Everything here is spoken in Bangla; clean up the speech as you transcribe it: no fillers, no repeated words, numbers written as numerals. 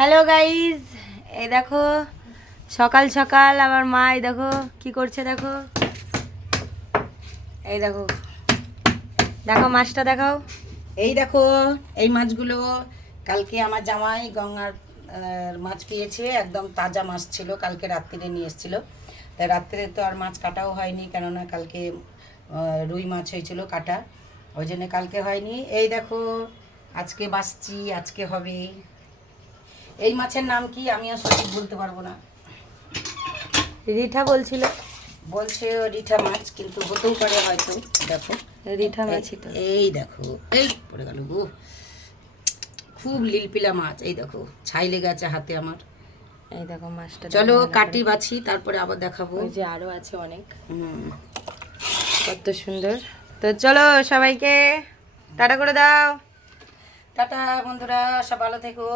হ্যালো গাইজ, এই দেখো সকাল সকাল আমার মা এই দেখো কি করছে। দেখো এই দেখো, দেখো মাছটা দেখাও। এই দেখো এই মাছগুলো কালকে আমার জামাই গঙ্গার মাছ পেয়েছে, একদম তাজা মাছ ছিল, কালকে রাত্রিরে নিয়ে এসেছিল। তাই রাত্রে তো আর মাছ কাটাও হয়নি, কেননা কালকে রুই মাছ হয়েছিল কাটা, ওই জন্য কালকে হয়নি। এই দেখো আজকে বাসছি, আজকে হবে। এই মাছের নাম কি আমিও সঠিক বলতে পারবো না, রিঠা বলছিল, বলছে রিঠা মাছ, কিন্তু হতেও পারে হয়তো। দেখো রিঠা মাছই তো। এই দেখো, এই পড়ে গেল গো, খুব লিলপিলা মাছ। এই দেখো ছাই লেগে আছে হাতে আমার। এই দেখো মাছটা, চলো দেখো ভালো কাটি করে। বাছি, তারপরে আবার দেখাবো। ওই যে আরো আছে অনেক, হুম। কত সুন্দর। তো চলো সবাইকে টাটা করে দাও। টাটা বন্ধুরা, সব ভালো থেকো।